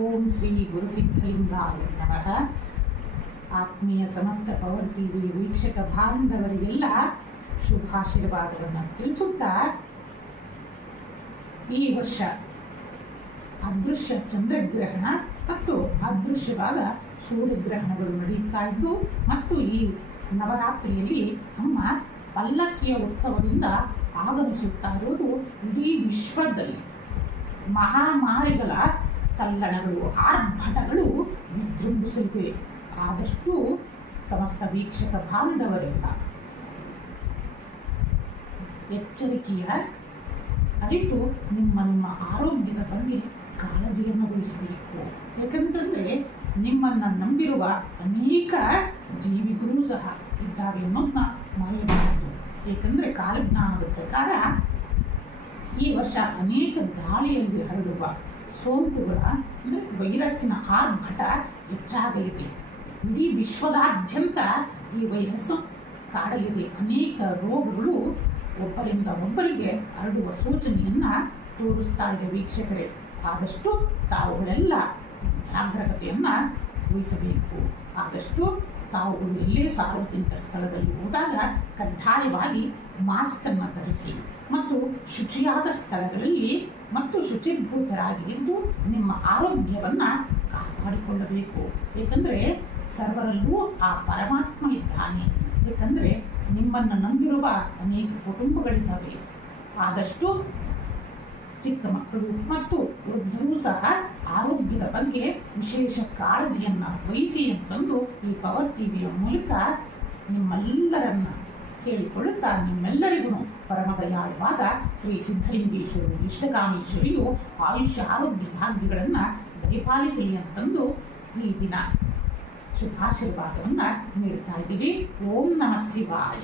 ಓಂ ಶ್ರೀ ಗುರುಸಿದ್ಧಲಿಂಗಾಯ ನಮಃ. ಆತ್ಮೀಯ ಸಮಸ್ತ ಪವರ್ ಟಿವಿ ವೀಕ್ಷಕ ಬಾಂಧವರಿಗೆಲ್ಲ ಶುಭಾಶೀರ್ವಾದವನ್ನು ತಿಳಿಸುತ್ತಾ, ಈ ವರ್ಷ ಅದೃಶ್ಯ ಚಂದ್ರಗ್ರಹಣ ಮತ್ತು ಅದೃಶ್ಯವಾದ ಸೂರ್ಯಗ್ರಹಣಗಳು ನಡೆಯುತ್ತಾ ಇದ್ದು, ಮತ್ತು ಈ ನವರಾತ್ರಿಯಲ್ಲಿ ಅಮ್ಮ ಪಲ್ಲಕ್ಕಿಯ ಉತ್ಸವದಿಂದ ಆಗಮಿಸುತ್ತಾ ಇರುವುದು ಇಡೀ ವಿಶ್ವದಲ್ಲಿ ಮಹಾಮಾರಿಗಳ ತಲ್ಲಣಗಳು, ಆರ್ಭಟಗಳು ವಿಜೃಂಭಿಸಲಿವೆ. ಆದಷ್ಟು ಸಮಸ್ತ ವೀಕ್ಷಕ ಬಾಂಧವರೆಲ್ಲ ಎಚ್ಚರಿಕೆಯ ಅರಿತು ನಿಮ್ಮ ಆರೋಗ್ಯದ ಬಗ್ಗೆ ಕಾಳಜಿಯನ್ನು ವಹಿಸಬೇಕು. ಏಕೆಂತಂದರೆ ನಿಮ್ಮನ್ನು ನಂಬಿರುವ ಅನೇಕ ಜೀವಿಗಳೂ ಸಹ ಇದ್ದಾವೆ ಅನ್ನೋದನ್ನ ಮರೆಯಬಾರದು. ಏಕೆಂದರೆ ಕಾಲಜ್ಞಾನದ ಪ್ರಕಾರ ಈ ವರ್ಷ ಅನೇಕ ಗಾಳಿಯಲ್ಲಿ ಹರಡುವ ಸೋಂಕುಗಳ ಅಂದರೆ ವೈರಸ್ಸಿನ ಆರ್ಭಟ ಹೆಚ್ಚಾಗಲಿದೆ. ಇಡೀ ವಿಶ್ವದಾದ್ಯಂತ ಈ ವೈರಸ್ಸು ಕಾಡಲಿದೆ. ಅನೇಕ ರೋಗಗಳು ಒಬ್ಬರಿಂದ ಒಬ್ಬರಿಗೆ ಹರಡುವ ಸೂಚನೆಯನ್ನು ತೋರಿಸ್ತಾ ಇದೆ. ವೀಕ್ಷಕರೇ, ಆದಷ್ಟು ತಾವುಗಳೆಲ್ಲ ಜಾಗರೂಕತೆಯನ್ನು ವಹಿಸಬೇಕು. ಆದಷ್ಟು ತಾವುಗಳು ಎಲ್ಲೇ ಸಾರ್ವಜನಿಕ ಸ್ಥಳದಲ್ಲಿ ಹೋದಾಗ ಕಡ್ಡಾಯವಾಗಿ ಮಾಸ್ಕನ್ನು ಧರಿಸಿ ಮತ್ತು ಶುಚಿಯಾದ ಸ್ಥಳಗಳಲ್ಲಿ ಮತ್ತು ಶುಚಿರ್ಭೂತರಾಗಿ ಇದ್ದು ನಿಮ್ಮ ಆರೋಗ್ಯವನ್ನು ಕಾಪಾಡಿಕೊಳ್ಳಬೇಕು. ಏಕೆಂದರೆ ಸರ್ವರಲ್ಲೂ ಆ ಪರಮಾತ್ಮ ಇದ್ದಾನೆ. ಏಕೆಂದರೆ ನಿಮ್ಮನ್ನು ನಂಬಿರುವ ಅನೇಕ ಕುಟುಂಬಗಳಿದ್ದಾವೆ. ಆದಷ್ಟು ಚಿಕ್ಕ ಮಕ್ಕಳು ಮತ್ತು ವೃದ್ಧರೂ ಸಹ ಆರೋಗ್ಯದ ಬಗ್ಗೆ ವಿಶೇಷ ಕಾಳಜಿಯನ್ನು ವಹಿಸಿ ಅಂತಂದು ಈ ಪವರ್ ಟಿವಿಯ ಮೂಲಕ ನಿಮ್ಮೆಲ್ಲರನ್ನ ಕೇಳಿಕೊಳ್ಳುತ್ತಾ, ನಿಮ್ಮೆಲ್ಲರಿಗೂ ಪರಮದಯಾಳವಾದ ಶ್ರೀ ಸಿದ್ಧಲಿಂಗೇಶ್ವರರು ಇಷ್ಟಕಾಮೇಶ್ವರಿಯು ಆಯುಷ್ಯ ಆರೋಗ್ಯ ಭಾಗ್ಯಗಳನ್ನು ದಯಪಾಲಿಸಲಿ ಅಂತಂದು ಈ ದಿನ ಶುಭಾಶೀರ್ವಾದವನ್ನು ನೀಡ್ತಾ ಇದ್ದೀವಿ. ಓಂ ನಮಃ ಶಿವಾಯ.